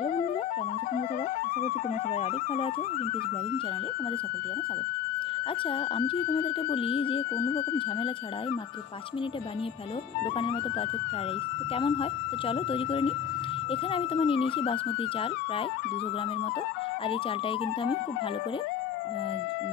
Hello বন্ধুরা, কেমন আছো তোমরা সবাই? আশা করছি তোমরা সবাই অনেক ভালো আছো। রিম্পিস ব্লগিং চ্যানেলে তোমাদের সকলকে জানাই স্বাগত। আচ্ছা, আমি যদি তোমাদেরকে বলি যে কোনো রকম ঝামেলা ছাড়াই মাত্র 5 মিনিটে বানিয়ে ফেলো দোকানের মতো পারফেক্ট ফ্রাইড রাইস, তো কেমন হয়? তো চলো তৈরি করে নিই। এখানে আমি তোমার নিয়ে নিয়েছি বাসমতি চাল প্রায় 200 গ্রামের মতো। আর এই চালটাকে কিন্তু আমি খুব ভালো করে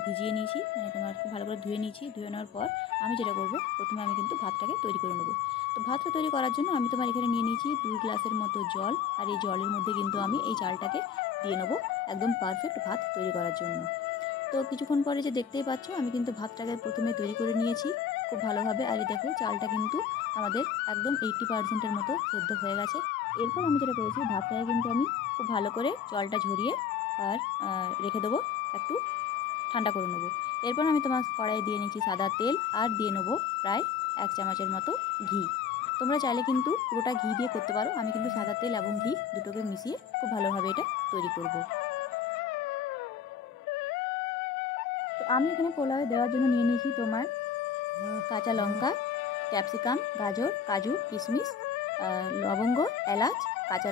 ভিজিয়ে নিয়েছি, মানে তোমার খুব ভালো করে ধুয়ে নিয়েছি। ধুয়ে নেওয়ার পর আমি যেটা করবো, প্রথমে আমি কিন্তু ভাতটাকে তৈরি করে নেবো। তো ভাতটা তৈরি করার জন্য আমি তোমার এখানে নিয়ে নিয়েছি 2 গ্লাসের মতো জল। আর এই জলের মধ্যে কিন্তু আমি এই চালটাকে দিয়ে নেবো একদম পারফেক্ট ভাত তৈরি করার জন্য। তো কিছুক্ষণ পরে যে দেখতেই পাচ্ছ, আমি কিন্তু ভাতটাকে প্রথমে তৈরি করে নিয়েছি খুব ভালোভাবে। আর এই দেখো, চালটা কিন্তু আমাদের একদম 80% মতো সেদ্ধ হয়ে গেছে। এরপর আমি যেটা করেছি, ভাতটাকে কিন্তু আমি খুব ভালো করে জলটা ঝরিয়ে আর রেখে দেবো, একটু ঠান্ডা করে নেবো। এরপর আমি তোমার কড়াইয়ে দিয়ে নিচ্ছি সাদা তেল, আর দিয়ে নেবো প্রায় 1 চামচের মতো ঘি। তোমরা চাইলে কিন্তু পুরোটা ঘি দিয়ে করতে পারো। আমি কিন্তু সাদা তেল এবং ঘি দুটোকে মিশিয়ে খুব ভালোভাবে এটা তৈরি করব। তো আমি এখানে পোলাওয়ে দেওয়ার জন্য নিয়ে নিয়েছি তোমার কাঁচা লঙ্কা, ক্যাপসিকাম, গাজর, কাজু, কিশমিশ, লবঙ্গ, এলাচ, কাঁচা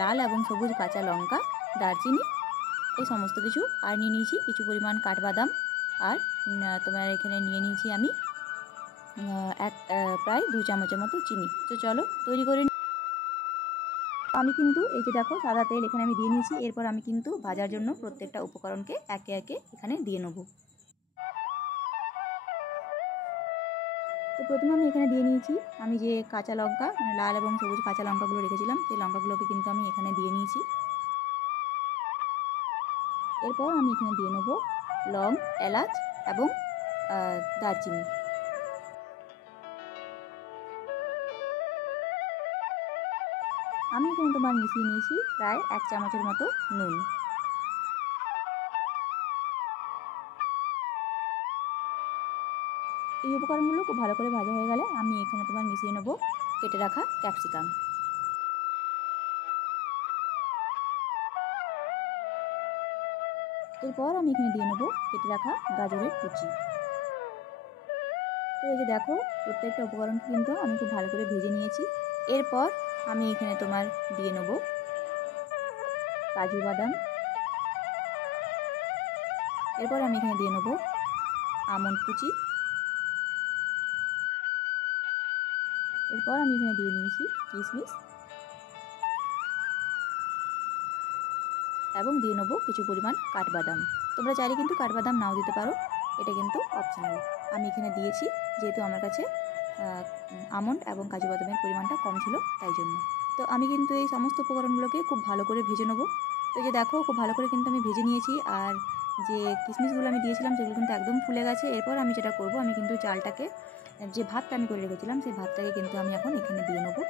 লাল এবং সবুজ কাঁচা লঙ্কা, দারচিনি, এই সমস্ত কিছু। আর নিয়ে নিয়েছি কিছু পরিমাণ কাঠবাদাম। আর তোমার এখানে নিয়ে নিয়েছি আমি প্রায় 2 চামচের মতো চিনি। তো চলো তৈরি করে। আমি কিন্তু এই যে দেখো, সাদা তেল এখানে আমি দিয়ে নিয়েছি। এরপর আমি কিন্তু ভাজার জন্য প্রত্যেকটা উপকরণকে একে একে এখানে দিয়ে নেব। তো প্রথমে আমি এখানে দিয়ে নিয়েছি আমি যে কাঁচা লঙ্কা, মানে লাল এবং সবুজ কাঁচা লঙ্কাগুলো রেখেছিলাম, সেই লঙ্কাগুলোকে কিন্তু আমি এখানে দিয়ে নিয়েছি। এরপর আমি এখানে দিয়ে নেব লং, এলাচ এবং দারচিনি। আমি এখানে তোমার মিশিয়ে নিয়েছি প্রায় 1 চামচের মতো নুন। এই উপকরণগুলো খুব ভালো করে ভাজা হয়ে গেলে আমি এখানে তোমার মিশিয়ে নেব কেটে রাখা ক্যাপসিকাম। এরপর আমি এখানে দিয়ে নেব কেটে রাখা গাজরের কুচি। তো এই যে দেখো, প্রত্যেকটা উপকরণকে কিন্তু আমি খুব ভালো করে ভেজে নিয়েছি। এরপর আমি এখানে তোমার দিয়ে নেব কাজু বাদাম। এরপর আমি এখানে দিয়ে নেব আমন্ড কুচি। এরপর আমি এখানে দিয়ে নিয়েছি কিশমিশ এবং দিয়ে নেব কিছু পরিমাণ কাঠবাদাম। তোমরা চাইলে কিন্তু কাঠবাদাম নাও দিতে পারো, এটা কিন্তু অপশনাল। আমি এখানে দিয়েছি যেহেতু আমার কাছে আমন্ড এবং কাজু বাদামের পরিমাণটা কম ছিল, তাই জন্য। তো আমি কিন্তু এই সমস্ত উপকরণগুলোকে খুব ভালো করে ভেজে নেবো। তো যে দেখো, খুব ভালো করে কিন্তু আমি ভেজে নিয়েছি। আর যে কিশমিশগুলো আমি দিয়েছিলাম সেগুলো কিন্তু একদম ফুলে গেছে। এরপর আমি যেটা করব, আমি কিন্তু চালটাকে, যে ভাতটা আমি করে রেখেছিলাম সেই ভাতটাকে কিন্তু আমি এখন এখানে দিয়ে নেবো।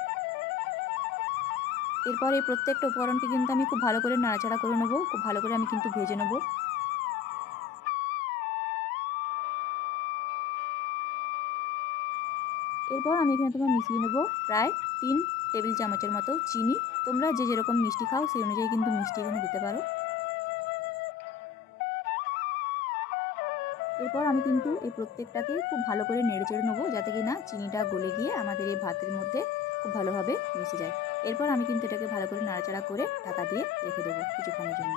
এরপর এই প্রত্যেকটা উপকরণকে কিন্তু আমি খুব ভালো করে নাড়াচাড়া করে নেবো, খুব ভালো করে আমি কিন্তু ভেজে নেবো। এরপর আমি এখানে তোমার মিশিয়ে নেবো প্রায় 3 টেবিল চামচের মতো চিনি। তোমরা যে যেরকম মিষ্টি খাও সেই অনুযায়ী কিন্তু মিষ্টি এখানে দিতে পারো। এরপর আমি কিন্তু এই প্রত্যেকটাকে খুব ভালো করে নেড়ে চেড়ে নেবো, যাতে কি না চিনিটা গলে গিয়ে আমাদের এই ভাতের মধ্যে খুব ভালোভাবে মিশে যায়। এরপর আমি কিন্তু এটাকে ভালো করে নাড়াচাড়া করে ঢাকা দিয়ে রেখে দেবো কিছুক্ষণের জন্য।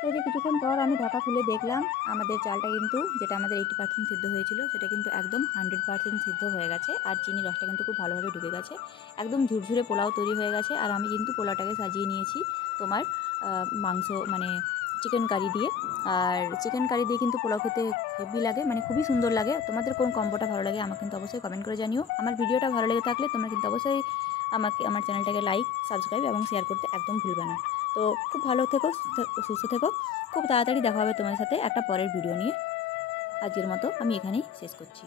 তো যে কিছুক্ষণ পর আমি ঢাকা খুলে দেখলাম, আমাদের চালটা কিন্তু, যেটা আমাদের 80% সিদ্ধ হয়েছিল, সেটা কিন্তু একদম 100% সিদ্ধ হয়ে গেছে। আর চিনির রসটা কিন্তু খুব ভালোভাবে ঢুকে গেছে, একদম ঝুরঝুরে পোলাও তৈরি হয়ে গেছে। আর আমি কিন্তু পোলাওটাকে সাজিয়ে নিয়েছি তোমার মাংস, মানে চিকেন কারি দিয়ে। আর চিকেন কারি দিয়ে কিন্তু পোলাও খেতে হেভি লাগে, মানে খুবই সুন্দর লাগে। তোমাদের কোন কম্বোটা ভালো লাগে আমাকে কিন্তু অবশ্যই কমেন্ট করে জানিও। আমার ভিডিওটা ভালো লেগে থাকলে তোমরা কিন্তু অবশ্যই আমার চ্যানেলটাকে লাইক, সাবস্ক্রাইব এবং শেয়ার করতে একদম ভুলবে না। তো খুব ভালো থেকো, সুস্থ থেকো। খুব তাড়াতাড়ি দেখা হবে তোমার সাথে একটা পরের ভিডিও নিয়ে। আজকের মতো আমি এখানেই শেষ করছি।